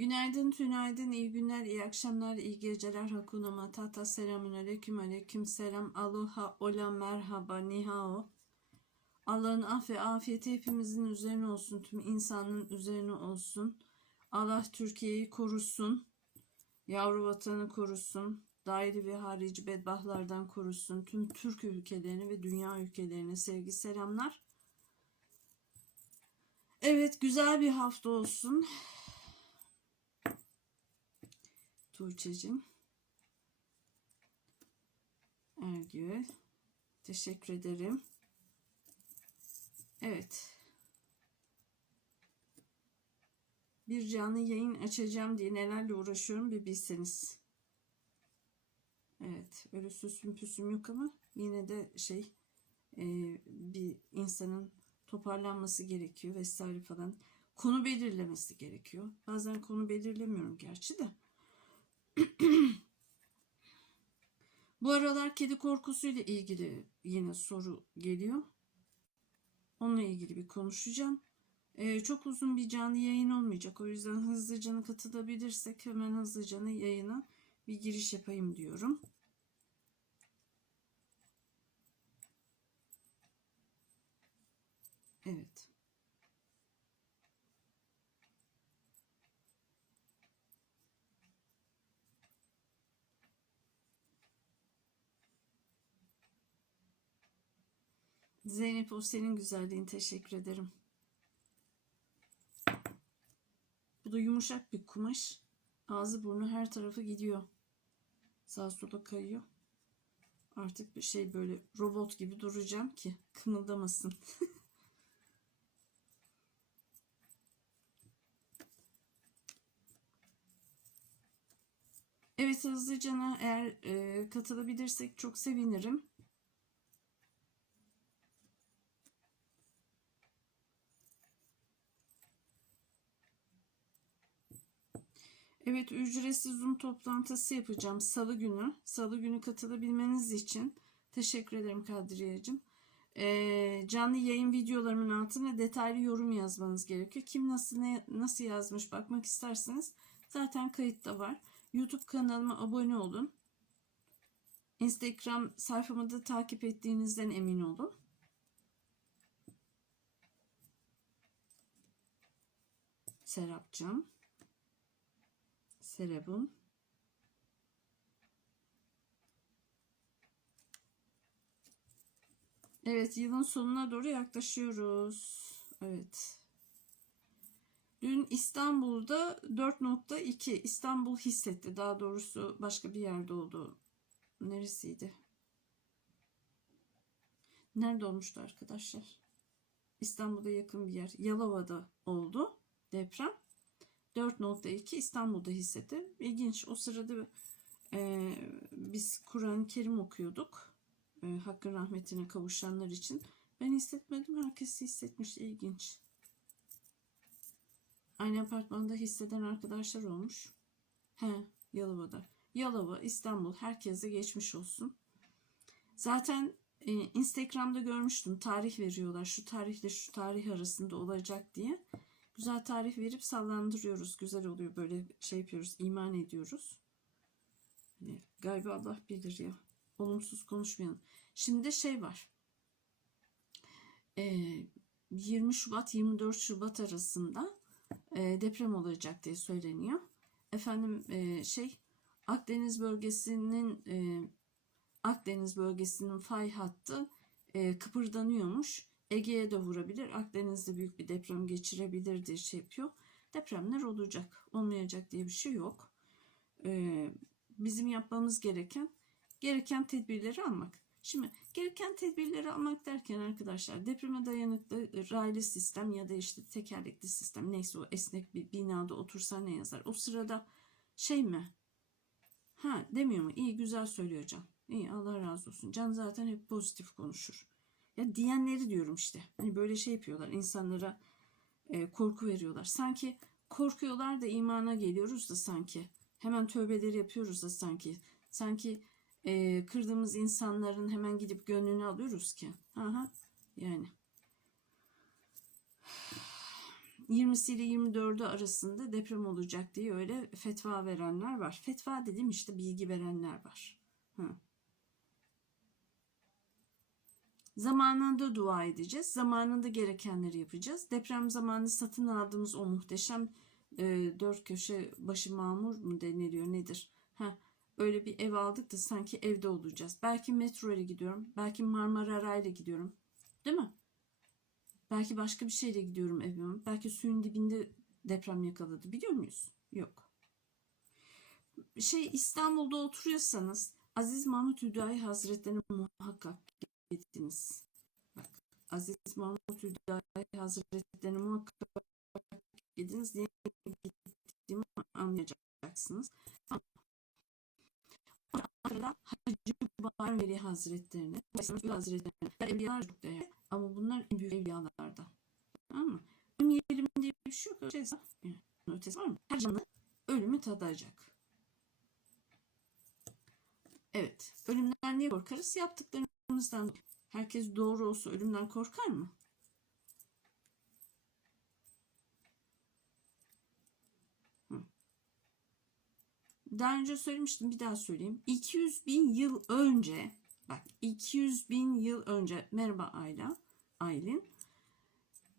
Günaydın, tünaydın, iyi günler, iyi akşamlar, iyi geceler. Hakuna matata, selamun aleyküm, aleyküm selam, aloha, ola, merhaba, nihao. Allah'ın af ve afiyeti hepimizin üzerine olsun, tüm insanlığın üzerine olsun. Allah Türkiye'yi korusun, yavru vatanı korusun, dairi ve harici bedbahtlardan korusun. Tüm Türk ülkelerini ve dünya ülkelerine sevgi selamlar. Evet, güzel bir hafta olsun. Tuğçe'cim. Ergül. Teşekkür ederim. Evet. Bir canlı yayın açacağım diye nelerle uğraşıyorum bir bilseniz. Evet. Öyle süsüm püsüm yok ama yine de şey e, bir insanın toparlanması gerekiyor vesaire falan. Konu belirlemesi gerekiyor. Bazen konu belirlemiyorum gerçi de. Bu aralar kedi korkusuyla ilgili yine soru geliyor. Onunla ilgili bir konuşacağım. Ee, çok uzun bir canlı yayın olmayacak. O yüzden hızlıca katılabilirsek hemen hızlıca yayına bir giriş yapayım diyorum. Evet. Zeynep o senin güzelliğin teşekkür ederim. Bu da yumuşak bir kumaş. Ağzı burnu her tarafı gidiyor. Sağ sola kayıyor. Artık bir şey böyle robot gibi duracağım ki kımıldamasın. evet hızlıca eğer e, katılabilirsek çok sevinirim. Evet ücretsiz Zoom toplantısı yapacağım Salı günü. Salı günü katılabilmeniz için teşekkür ederim Kadriyeciğim. Ee, canlı yayın videolarımın altına detaylı yorum yazmanız gerekiyor. Kim nasıl ne, nasıl yazmış bakmak isterseniz zaten kayıtta var. YouTube kanalıma abone olun. Instagram sayfamı da takip ettiğinizden emin olun. Serapcığım. Serabum. Evet yılın sonuna doğru yaklaşıyoruz. Evet. Dün İstanbul'da 4.2 İstanbul hissetti. Daha doğrusu başka bir yerde oldu. Neresiydi? Nerede olmuştu arkadaşlar? İstanbul'da yakın bir yer. Yalova'da oldu deprem. 4.2 İstanbul'da hissetti. İlginç. O sırada e, biz Kur'an-ı Kerim okuyorduk. E, Hakkın rahmetine kavuşanlar için. Ben hissetmedim. Herkes hissetmiş. İlginç. Aynı apartmanda hisseden arkadaşlar olmuş. He, Yalova'da. Yalova, İstanbul herkese geçmiş olsun. Zaten e, Instagram'da görmüştüm. Tarih veriyorlar. Şu tarihle şu tarih arasında olacak diye güzel tarih verip sallandırıyoruz. Güzel oluyor böyle şey yapıyoruz. iman ediyoruz. Hani galiba Allah bilir ya. Olumsuz konuşmayalım. Şimdi şey var. Ee, 20 Şubat 24 Şubat arasında e, deprem olacak diye söyleniyor. Efendim e, şey Akdeniz bölgesinin e, Akdeniz bölgesinin fay hattı e, kıpırdanıyormuş. Ege'ye de vurabilir. Akdeniz'de büyük bir deprem geçirebilir diye şey yapıyor. Depremler olacak. Olmayacak diye bir şey yok. Ee, bizim yapmamız gereken gereken tedbirleri almak. Şimdi gereken tedbirleri almak derken arkadaşlar depreme dayanıklı raylı sistem ya da işte tekerlekli sistem neyse o esnek bir binada otursa ne yazar? O sırada şey mi? Ha demiyor mu? İyi güzel söylüyor Can. İyi Allah razı olsun. Can zaten hep pozitif konuşur. Ya diyenleri diyorum işte. Hani böyle şey yapıyorlar. insanlara e, korku veriyorlar. Sanki korkuyorlar da imana geliyoruz da sanki. Hemen tövbeleri yapıyoruz da sanki. Sanki e, kırdığımız insanların hemen gidip gönlünü alıyoruz ki. Aha, yani. 20'si ile 24'ü arasında deprem olacak diye öyle fetva verenler var. Fetva dediğim işte bilgi verenler var. Hı. Zamanında dua edeceğiz. Zamanında gerekenleri yapacağız. Deprem zamanı satın aldığımız o muhteşem e, dört köşe başı mamur mu deniliyor nedir? Ha, öyle bir ev aldık da sanki evde olacağız. Belki metro ile gidiyorum. Belki Marmara ile gidiyorum. Değil mi? Belki başka bir şeyle gidiyorum evime. Belki suyun dibinde deprem yakaladı. Biliyor muyuz? Yok. Şey İstanbul'da oturuyorsanız Aziz Mahmut Hüdayi Hazretlerine muhakkak Bak Aziz Mahmut Hüdayi Hazretlerine muhakkak gidiniz diye gittiğimi anlayacaksınız. Ankara'da Hacı Bayram Veli Hazretlerine, Bayram Hazretlerine, evliyalar çok değerli. Ama bunlar en büyük evliyalarda. Tamam mı? Ölmeyelim diye bir şey yok. Öleceğiz. Yani ötesi var mı? Her canlı ölümü tadacak. Evet. Ölümden niye korkarız? Yaptıklarımızdan. Herkes doğru olsa ölümden korkar mı? Daha önce söylemiştim bir daha söyleyeyim. 200 bin yıl önce bak 200 bin yıl önce merhaba Ayla Aylin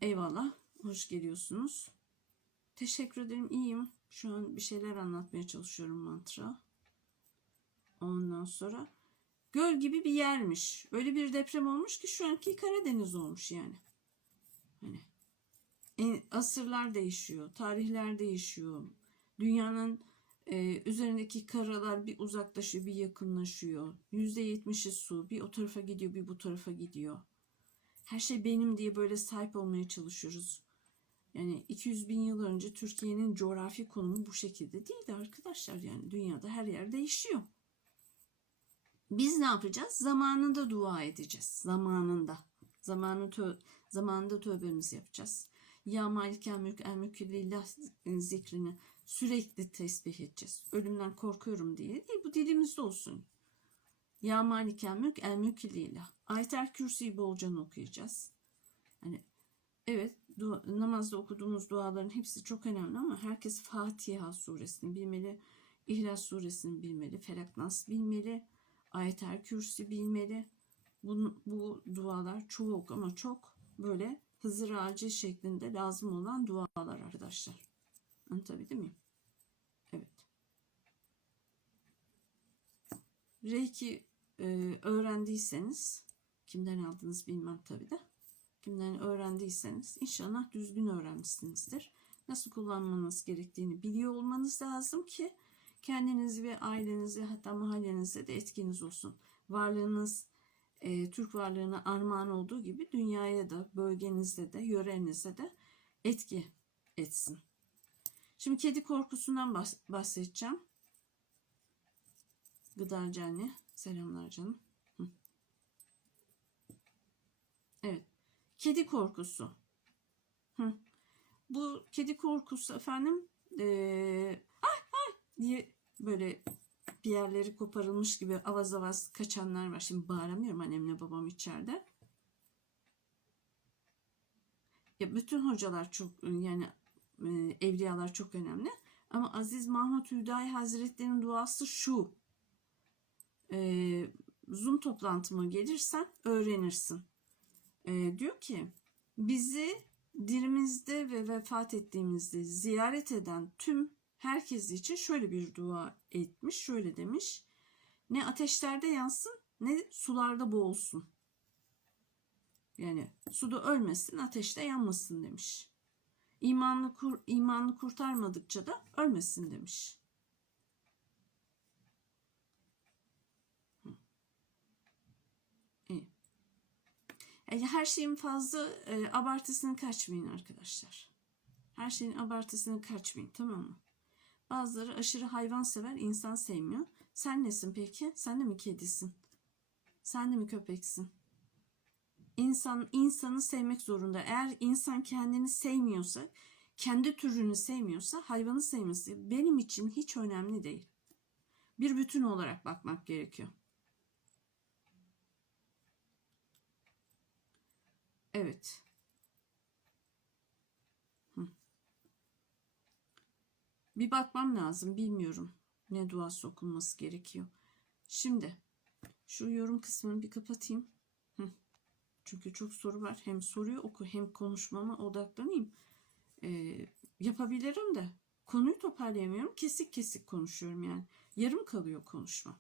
eyvallah hoş geliyorsunuz. Teşekkür ederim iyiyim. Şu an bir şeyler anlatmaya çalışıyorum mantra. Ondan sonra göl gibi bir yermiş. Öyle bir deprem olmuş ki şu anki Karadeniz olmuş yani. Hani e, asırlar değişiyor, tarihler değişiyor. Dünyanın e, üzerindeki karalar bir uzaklaşıyor, bir yakınlaşıyor. Yüzde yetmişi su, bir o tarafa gidiyor, bir bu tarafa gidiyor. Her şey benim diye böyle sahip olmaya çalışıyoruz. Yani 200 bin yıl önce Türkiye'nin coğrafi konumu bu şekilde değildi arkadaşlar. Yani dünyada her yer değişiyor. Biz ne yapacağız? Zamanında dua edeceğiz. Zamanında. Zamanı tö zamanında tövbemizi yapacağız. Ya Malikel Mülk El Mülkülillah zikrini sürekli tesbih edeceğiz. Ölümden korkuyorum diye değil. Bu dilimizde olsun. Ya Malikel Mülk El Mülkülillah. Ayet-el Kürsi'yi bolca okuyacağız. Hani evet namazda okuduğumuz duaların hepsi çok önemli ama herkes Fatiha suresini bilmeli. İhlas suresini bilmeli. Felak Nas bilmeli. Ayet-el Kürsi bilmeli. Bu, bu dualar çok ama çok böyle Hızır ağacı şeklinde lazım olan dualar arkadaşlar. Anlatabildim mi? Evet. Reiki e, öğrendiyseniz kimden aldınız bilmem tabi de. Kimden öğrendiyseniz inşallah düzgün öğrenmişsinizdir. Nasıl kullanmanız gerektiğini biliyor olmanız lazım ki kendinizi ve ailenizi hatta mahallenizde de etkiniz olsun. Varlığınız e, Türk varlığına armağan olduğu gibi dünyaya da bölgenizde de yörenizde de etki etsin. Şimdi kedi korkusundan bahs- bahsedeceğim. Gıdacı anne. Selamlar canım. Evet. Kedi korkusu. Bu kedi korkusu efendim diye böyle bir yerleri koparılmış gibi avaz avaz kaçanlar var. Şimdi bağıramıyorum annemle babam içeride. Ya bütün hocalar çok yani e, evliyalar çok önemli. Ama Aziz Mahmut Hüdayi Hazretleri'nin duası şu. E, Zoom toplantıma gelirsen öğrenirsin. E, diyor ki bizi dirimizde ve vefat ettiğimizde ziyaret eden tüm herkes için şöyle bir dua etmiş. Şöyle demiş. Ne ateşlerde yansın ne sularda boğulsun. Yani suda ölmesin, ateşte yanmasın demiş. İmanlı, kur, imanlı kurtarmadıkça da ölmesin demiş. İyi. Yani her şeyin fazla e, abartısını kaçmayın arkadaşlar. Her şeyin abartısını kaçmayın tamam mı? Bazıları aşırı hayvan sever, insan sevmiyor. Sen nesin peki? Sen de mi kedisin? Sen de mi köpeksin? İnsan insanı sevmek zorunda. Eğer insan kendini sevmiyorsa, kendi türünü sevmiyorsa, hayvanı sevmesi benim için hiç önemli değil. Bir bütün olarak bakmak gerekiyor. Evet. Hı. Bir bakmam lazım. Bilmiyorum ne duası okunması gerekiyor. Şimdi şu yorum kısmını bir kapatayım. Çünkü çok soru var. Hem soruyu oku hem konuşmama odaklanayım. Ee, yapabilirim de konuyu toparlayamıyorum. Kesik kesik konuşuyorum yani. Yarım kalıyor konuşma.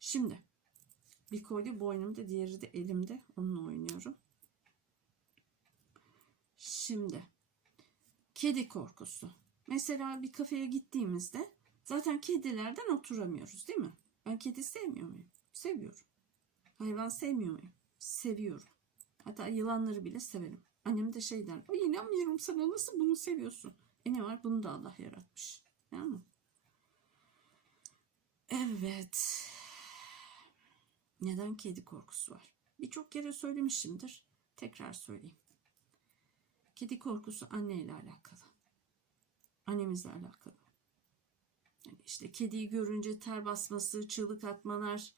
Şimdi bir kolye boynumda diğeri de elimde. Onunla oynuyorum. Şimdi kedi korkusu. Mesela bir kafeye gittiğimizde zaten kedilerden oturamıyoruz değil mi? Ben kedi sevmiyor muyum? Seviyorum. Hayvan sevmiyor muyum? Seviyorum. Hatta yılanları bile severim. Annem de şey der. Ay inanmıyorum sana nasıl bunu seviyorsun? E ne var? Bunu da Allah yaratmış. Yani. Evet. Neden kedi korkusu var? Birçok kere söylemişimdir. Tekrar söyleyeyim. Kedi korkusu anneyle alakalı. Annemizle alakalı. Yani işte kediyi görünce ter basması, çığlık atmalar,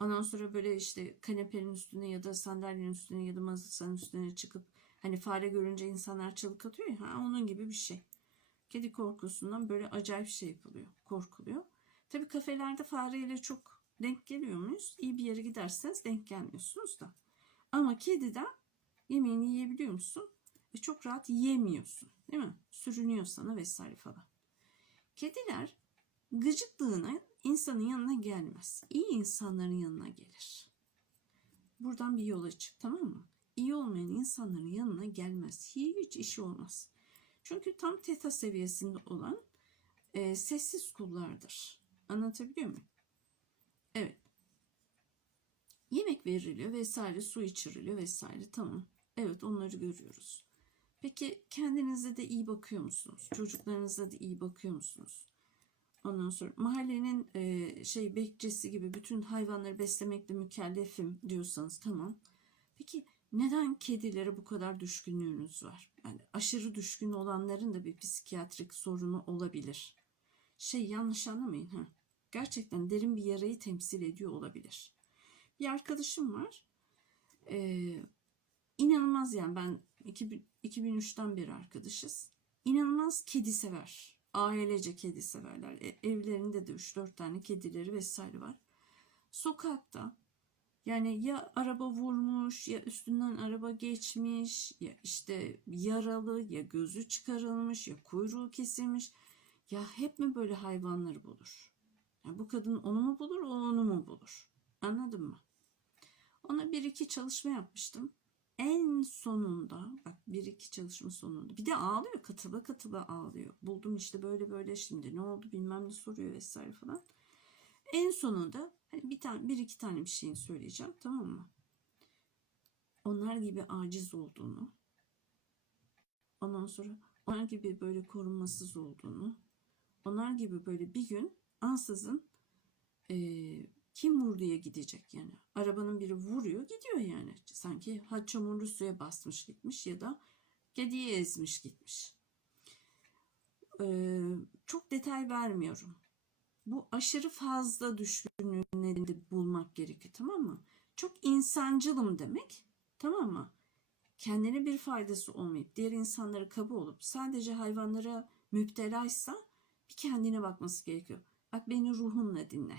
ondan sonra böyle işte kanepenin üstüne ya da sandalyenin üstüne ya da masanın üstüne çıkıp hani fare görünce insanlar çığlık atıyor ya ha, onun gibi bir şey. Kedi korkusundan böyle acayip şey yapılıyor, korkuluyor. Tabii kafelerde fareyle çok denk geliyor muyuz? İyi bir yere giderseniz denk gelmiyorsunuz da. Ama kediden yemeğini yiyebiliyor musun? E çok rahat yiyemiyorsun değil mi? Sürünüyor sana vesaire falan. Kediler gıcıklığına insanın yanına gelmez. İyi insanların yanına gelir. Buradan bir yola çık tamam mı? İyi olmayan insanların yanına gelmez. Hiç işi olmaz. Çünkü tam teta seviyesinde olan e, sessiz kullardır. Anlatabiliyor muyum? Evet. Yemek veriliyor vesaire, su içiriliyor vesaire. Tamam. Evet onları görüyoruz. Peki kendinize de iyi bakıyor musunuz? Çocuklarınıza da iyi bakıyor musunuz? Ondan sonra mahallenin e, şey bekçisi gibi bütün hayvanları beslemekle mükellefim diyorsanız tamam. Peki neden kedilere bu kadar düşkünlüğünüz var? Yani aşırı düşkün olanların da bir psikiyatrik sorunu olabilir. Şey yanlış anlamayın ha. Gerçekten derin bir yarayı temsil ediyor olabilir. Bir arkadaşım var. Ee, inanılmaz yani ben 2000, 2003'ten beri arkadaşız. İnanılmaz kedi sever. Ailece kedi severler. E, evlerinde de 3-4 tane kedileri vesaire var. Sokakta yani ya araba vurmuş ya üstünden araba geçmiş ya işte yaralı ya gözü çıkarılmış ya kuyruğu kesilmiş. Ya hep mi böyle hayvanları bulur? Ya bu kadın onu mu bulur o onu mu bulur? Anladın mı? Ona bir iki çalışma yapmıştım. En sonunda bak bir iki çalışma sonunda bir de ağlıyor katıla katıla ağlıyor. Buldum işte böyle böyle şimdi ne oldu bilmem ne soruyor vesaire falan. En sonunda hani bir tane bir iki tane bir şeyin söyleyeceğim tamam mı? Onlar gibi aciz olduğunu, ondan sonra onlar gibi böyle korunmasız olduğunu, onlar gibi böyle bir gün ansızın eee kim vurduya gidecek yani. Arabanın biri vuruyor gidiyor yani. Sanki ha çamurlu suya basmış gitmiş ya da kediye ezmiş gitmiş. Ee, çok detay vermiyorum. Bu aşırı fazla düşkünlüğün nedenini bulmak gerekiyor tamam mı? Çok insancılım demek tamam mı? Kendine bir faydası olmayıp diğer insanlara kaba olup sadece hayvanlara müptelaysa bir kendine bakması gerekiyor. Bak beni ruhunla dinle.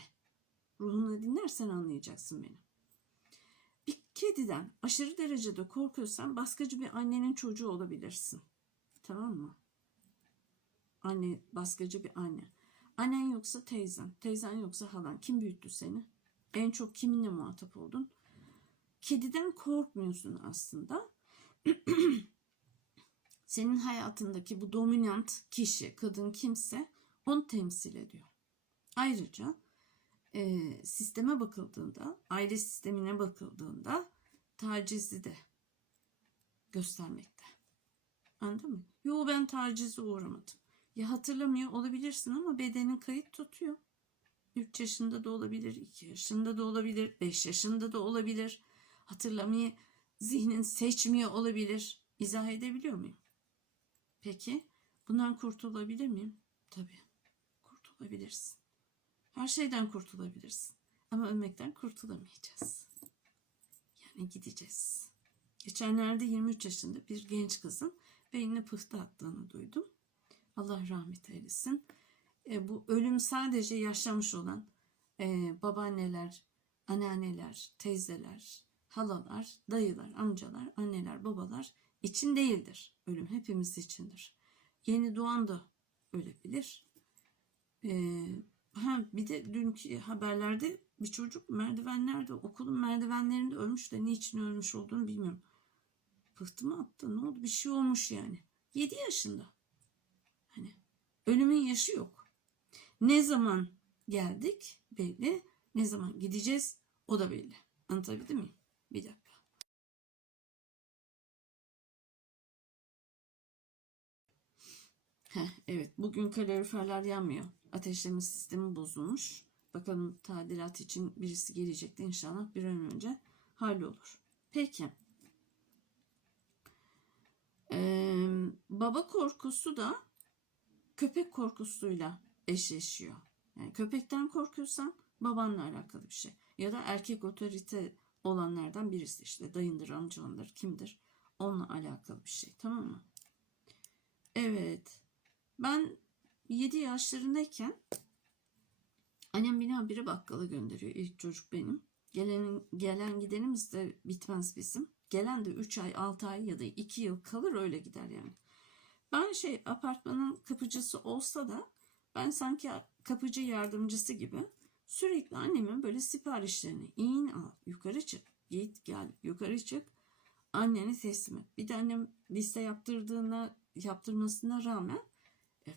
Ruhunla dinlersen anlayacaksın beni. Bir kediden aşırı derecede korkuyorsan baskıcı bir annenin çocuğu olabilirsin. Tamam mı? Anne, baskıcı bir anne. Annen yoksa teyzen, teyzen yoksa halan. Kim büyüttü seni? En çok kiminle muhatap oldun? Kediden korkmuyorsun aslında. Senin hayatındaki bu dominant kişi, kadın kimse onu temsil ediyor. Ayrıca e, sisteme bakıldığında, aile sistemine bakıldığında tacizi de göstermekte. Anladın mı? Yo ben tacize uğramadım. Ya hatırlamıyor olabilirsin ama bedenin kayıt tutuyor. 3 yaşında da olabilir, 2 yaşında da olabilir, 5 yaşında da olabilir. Hatırlamayı zihnin seçmiyor olabilir. İzah edebiliyor muyum? Peki bundan kurtulabilir miyim? Tabii kurtulabilirsin. Her şeyden kurtulabilirsin. Ama ölmekten kurtulamayacağız. Yani gideceğiz. Geçenlerde 23 yaşında bir genç kızın beynine pıhtı attığını duydum. Allah rahmet eylesin. e, bu ölüm sadece yaşamış olan e, babaanneler, anneanneler, teyzeler, halalar, dayılar, amcalar, anneler, babalar için değildir. Ölüm hepimiz içindir. Yeni doğan da ölebilir. E, ha bir de dünkü haberlerde bir çocuk merdivenlerde okulun merdivenlerinde ölmüş de niçin ölmüş olduğunu bilmiyorum. Pıhtı mı attı ne oldu bir şey olmuş yani. 7 yaşında. Hani ölümün yaşı yok. Ne zaman geldik belli. Ne zaman gideceğiz o da belli. Anlatabildim mi? Bir dakika. Heh, evet bugün kaloriferler yanmıyor. Ateşleme sistemi bozulmuş. Bakalım tadilat için birisi gelecekti inşallah bir an önce hallolur. Peki. Ee, baba korkusu da köpek korkusuyla eşleşiyor. Yani köpekten korkuyorsan babanla alakalı bir şey. Ya da erkek otorite olanlardan birisi işte dayındır, amcandır, kimdir onunla alakalı bir şey. Tamam mı? Evet. Ben 7 yaşlarındayken annem beni habire bakkala gönderiyor. İlk çocuk benim. Gelen, gelen gidenimiz de bitmez bizim. Gelen de 3 ay, 6 ay ya da 2 yıl kalır öyle gider yani. Ben şey apartmanın kapıcısı olsa da ben sanki kapıcı yardımcısı gibi sürekli annemin böyle siparişlerini in al, yukarı çık, git gel, yukarı çık, anneni teslim et. Bir de annem liste yaptırdığına, yaptırmasına rağmen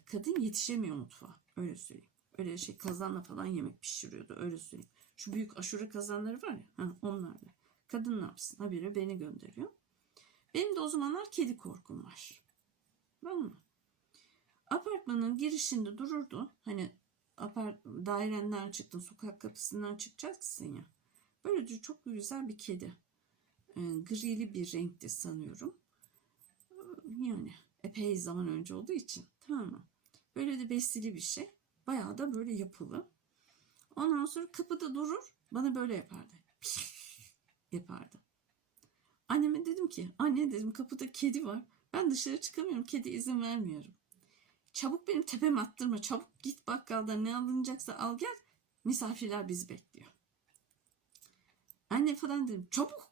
kadın yetişemiyor mutfağa. Öyle söyleyeyim. Öyle şey kazanla falan yemek pişiriyordu. Öyle söyleyeyim. Şu büyük aşure kazanları var ya. Onlarla. Kadın ne yapsın? Habire beni gönderiyor. Benim de o zamanlar kedi korkum var. Tamam mı? Apartmanın girişinde dururdu. Hani apart dairenden çıktın, sokak kapısından çıkacaksın ya. Böylece çok güzel bir kedi. E, grili bir renkti sanıyorum. Yani epey zaman önce olduğu için. Tamam mı? Böyle de besili bir şey. Bayağı da böyle yapılı. Ondan sonra kapıda durur. Bana böyle yapardı. yapardı. Anneme dedim ki anne dedim kapıda kedi var. Ben dışarı çıkamıyorum. Kedi izin vermiyorum. Çabuk benim tepeme attırma. Çabuk git bakkaldan ne alınacaksa al gel. Misafirler bizi bekliyor. Anne falan dedim. Çabuk.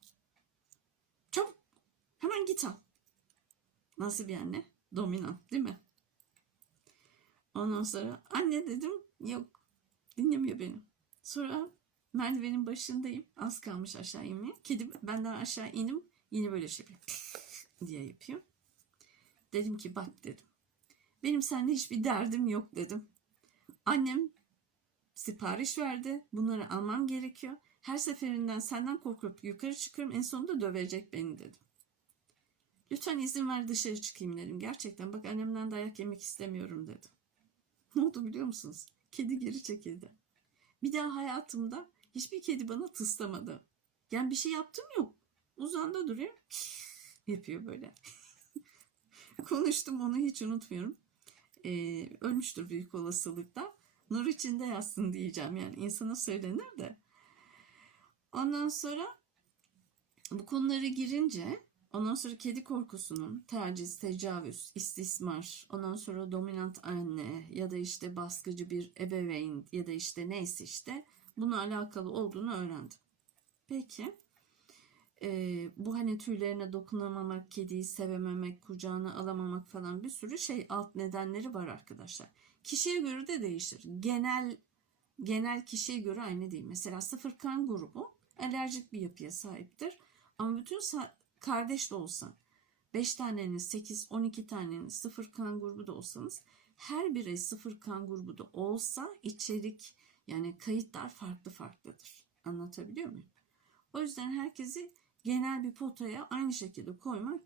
Çabuk. Hemen git al. Nasıl bir anne? Dominant değil mi? Ondan sonra anne dedim. Yok. Dinlemiyor beni. Sonra merdivenin başındayım. Az kalmış aşağı inmeye. Kedi benden aşağı inim. Yine böyle şey diye yapıyor. Dedim ki bak dedim. Benim seninle hiçbir derdim yok dedim. Annem sipariş verdi. Bunları almam gerekiyor. Her seferinden senden korkup yukarı çıkıyorum. En sonunda dövecek beni dedim. Lütfen izin ver dışarı çıkayım dedim. Gerçekten bak annemden dayak yemek istemiyorum dedim. Ne oldu biliyor musunuz? Kedi geri çekildi. Bir daha hayatımda hiçbir kedi bana tıslamadı. Yani bir şey yaptım yok. Uzanda duruyor. Yapıyor böyle. Konuştum onu hiç unutmuyorum. Ee, ölmüştür büyük olasılıkla. Nur içinde yatsın diyeceğim yani insana söylenir de. Ondan sonra bu konulara girince ondan sonra kedi korkusunun taciz, tecavüz, istismar, ondan sonra dominant anne ya da işte baskıcı bir ebeveyn ya da işte neyse işte bununla alakalı olduğunu öğrendim. Peki e, bu hani tüylerine dokunamamak, kediyi sevememek, kucağına alamamak falan bir sürü şey alt nedenleri var arkadaşlar. Kişiye göre de değişir. Genel genel kişiye göre aynı değil. Mesela sıfır kan grubu alerjik bir yapıya sahiptir. Ama bütün kardeş de olsa 5 taneniz 8 12 taneniz sıfır kan grubu da olsanız her birey sıfır kan grubu da olsa içerik yani kayıtlar farklı farklıdır. Anlatabiliyor muyum? O yüzden herkesi genel bir potaya aynı şekilde koymak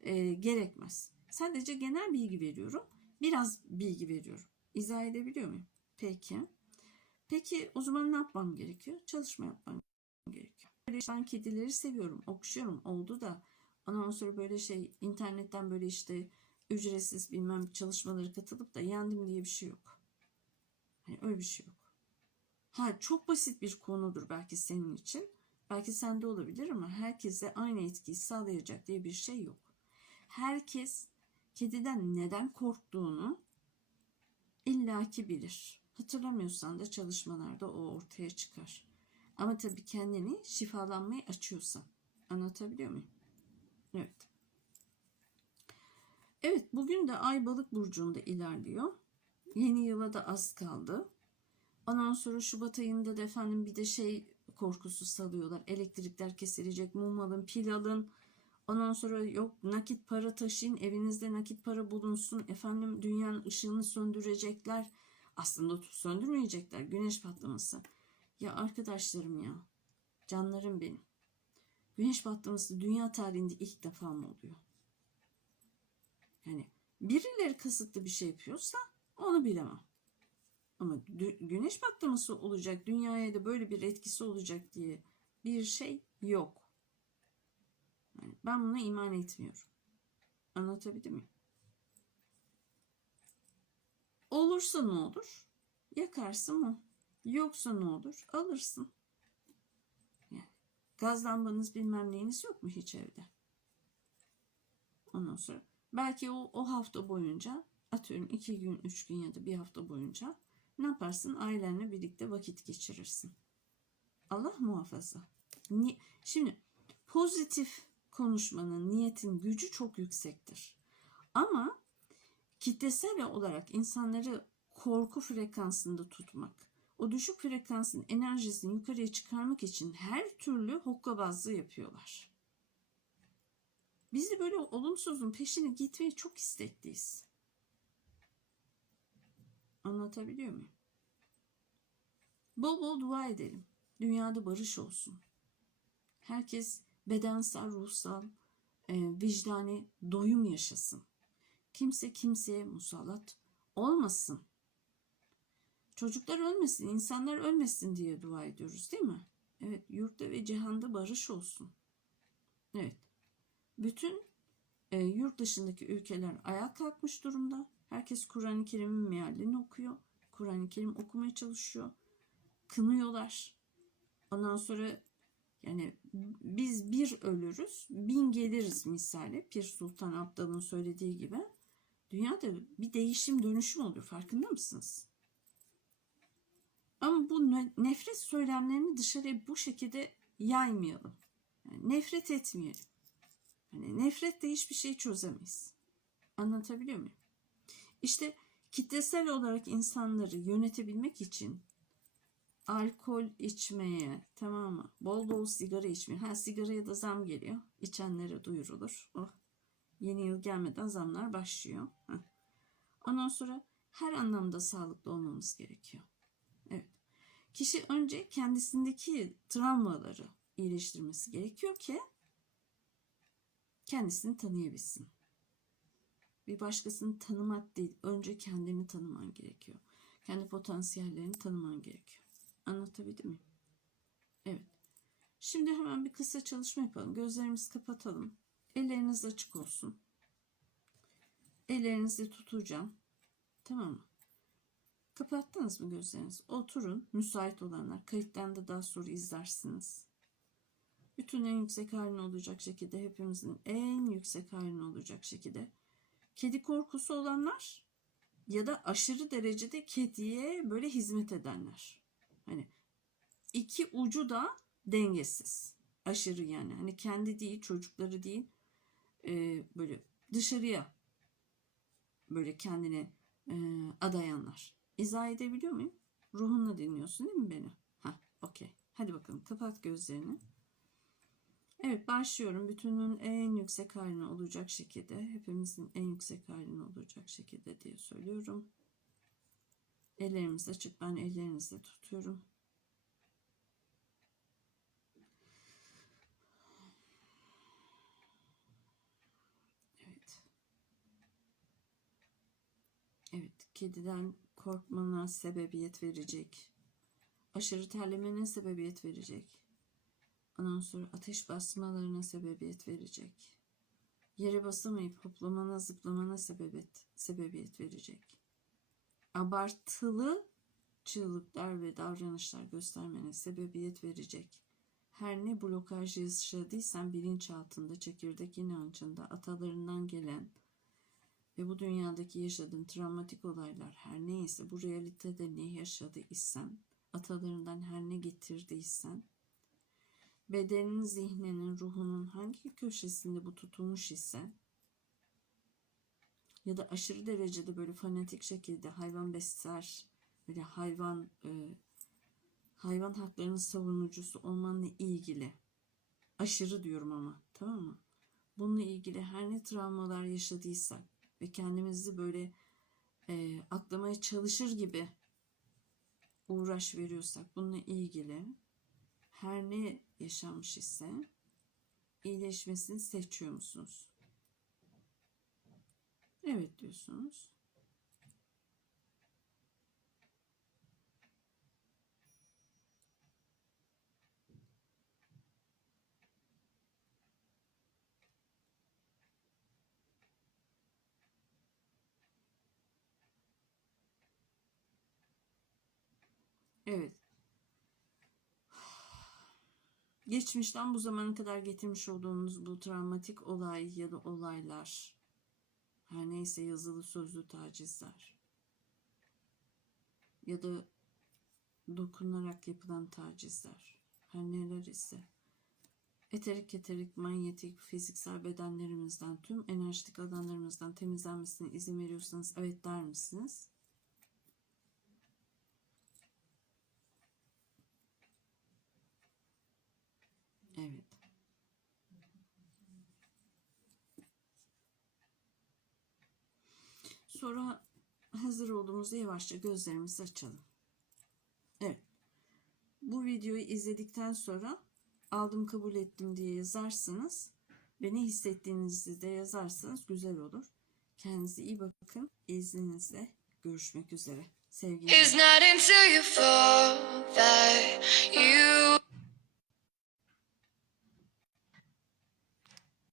e, gerekmez. Sadece genel bilgi veriyorum. Biraz bilgi veriyorum. İzah edebiliyor muyum? Peki. Peki o zaman ne yapmam gerekiyor? Çalışma yapmam. Böyle ben kedileri seviyorum, okşuyorum. Oldu da ondan sonra böyle şey internetten böyle işte ücretsiz bilmem çalışmaları katılıp da yendim diye bir şey yok. Yani öyle bir şey yok. Ha çok basit bir konudur belki senin için. Belki sende olabilir ama herkese aynı etkiyi sağlayacak diye bir şey yok. Herkes kediden neden korktuğunu illaki bilir. Hatırlamıyorsan da çalışmalarda o ortaya çıkar. Ama tabii kendini şifalanmaya açıyorsan. Anlatabiliyor muyum? Evet. Evet bugün de Ay Balık burcunda ilerliyor. Yeni yıla da az kaldı. Ondan sonra Şubat ayında da efendim bir de şey korkusu salıyorlar. Elektrikler kesilecek, mum alın, pil alın. Ondan sonra yok nakit para taşıyın, evinizde nakit para bulunsun. Efendim dünyanın ışığını söndürecekler. Aslında söndürmeyecekler. Güneş patlaması. Ya arkadaşlarım ya. Canlarım benim. Güneş patlaması dünya tarihinde ilk defa mı oluyor? Yani birileri kasıtlı bir şey yapıyorsa onu bilemem. Ama güneş patlaması olacak, dünyaya da böyle bir etkisi olacak diye bir şey yok. Yani ben buna iman etmiyorum. Anlatabildim mi? Olursa ne olur? Yakarsın mı? Yoksa ne olur? Alırsın. Yani gaz lambanız bilmem neyiniz yok mu hiç evde? Ondan sonra belki o, o hafta boyunca atıyorum iki gün, üç gün ya da bir hafta boyunca ne yaparsın? Ailenle birlikte vakit geçirirsin. Allah muhafaza. Ni- Şimdi pozitif konuşmanın, niyetin gücü çok yüksektir. Ama kitlesel olarak insanları korku frekansında tutmak, o düşük frekansın enerjisini yukarıya çıkarmak için her türlü hokkabazlığı yapıyorlar. Biz de böyle olumsuzun peşine gitmeyi çok istekliyiz. Anlatabiliyor muyum? Bol bol dua edelim. Dünyada barış olsun. Herkes bedensel, ruhsal, e, vicdani doyum yaşasın. Kimse kimseye musallat olmasın. Çocuklar ölmesin, insanlar ölmesin diye dua ediyoruz değil mi? Evet, yurtta ve cihanda barış olsun. Evet. Bütün e, yurt dışındaki ülkeler ayağa kalkmış durumda. Herkes Kur'an-ı Kerim'in mealini okuyor. Kur'an-ı Kerim okumaya çalışıyor. Kınıyorlar. Ondan sonra yani biz bir ölürüz, bin geliriz misali. Pir Sultan Abdal'ın söylediği gibi. Dünyada bir değişim dönüşüm oluyor. Farkında mısınız? Ama bu ne- nefret söylemlerini dışarıya bu şekilde yaymayalım. Yani nefret etmeyelim. Hani nefretle hiçbir şey çözemeyiz. Anlatabiliyor muyum? İşte kitlesel olarak insanları yönetebilmek için alkol içmeye tamam mı? Bol bol sigara içmeye. Ha sigaraya da zam geliyor. İçenlere duyurulur. Oh. Yeni yıl gelmeden zamlar başlıyor. Heh. Ondan sonra her anlamda sağlıklı olmamız gerekiyor. Evet. Kişi önce kendisindeki travmaları iyileştirmesi gerekiyor ki kendisini tanıyabilsin. Bir başkasını tanımak değil, önce kendini tanıman gerekiyor. Kendi potansiyellerini tanıman gerekiyor. Anlatabildim mi? Evet. Şimdi hemen bir kısa çalışma yapalım. Gözlerimizi kapatalım. Elleriniz açık olsun. Ellerinizi tutacağım. Tamam mı? Kapattınız mı gözlerinizi? Oturun. Müsait olanlar. Kayıttan da daha sonra izlersiniz. Bütün en yüksek halini olacak şekilde hepimizin en yüksek halini olacak şekilde. Kedi korkusu olanlar ya da aşırı derecede kediye böyle hizmet edenler. Hani iki ucu da dengesiz. Aşırı yani. Hani kendi değil, çocukları değil. e, böyle dışarıya böyle kendini e, adayanlar. İzah edebiliyor muyum? Ruhunla dinliyorsun değil mi beni? Ha, okey. Hadi bakalım kapat gözlerini. Evet başlıyorum. Bütünün en yüksek haline olacak şekilde, hepimizin en yüksek haline olacak şekilde diye söylüyorum. Ellerimiz açık. Ben ellerinizle tutuyorum. Evet. Evet, kediden korkmana sebebiyet verecek. Aşırı terlemene sebebiyet verecek. Ondan sonra ateş basmalarına sebebiyet verecek. Yere basamayıp hoplamana zıplamana sebebiyet, sebebiyet verecek. Abartılı çığlıklar ve davranışlar göstermene sebebiyet verecek. Her ne blokaj yaşadıysan bilinç altında, çekirdek inancında, atalarından gelen ve bu dünyadaki yaşadığın travmatik olaylar her neyse bu realitede ne yaşadıysan, atalarından her ne getirdiysen, bedenin, zihninin, ruhunun hangi köşesinde bu tutulmuş ise ya da aşırı derecede böyle fanatik şekilde hayvan besler, böyle hayvan e, hayvan haklarının savunucusu olmanla ilgili aşırı diyorum ama tamam mı? Bununla ilgili her ne travmalar yaşadıysak ve kendimizi böyle e, aklamaya çalışır gibi uğraş veriyorsak bununla ilgili her ne yaşanmış ise iyileşmesini seçiyor musunuz? Evet diyorsunuz. Evet. Geçmişten bu zamana kadar getirmiş olduğunuz bu travmatik olay ya da olaylar, her neyse yazılı sözlü tacizler ya da dokunarak yapılan tacizler, her neler ise eterik eterik manyetik fiziksel bedenlerimizden tüm enerjitik alanlarımızdan temizlenmesine izin veriyorsanız evet der misiniz? Evet. Sonra hazır olduğumuzda yavaşça gözlerimizi açalım. Evet. Bu videoyu izledikten sonra aldım kabul ettim diye yazarsınız. Ve ne hissettiğinizi de yazarsanız güzel olur. Kendinize iyi bakın. İzninizle görüşmek üzere. Sevgiler.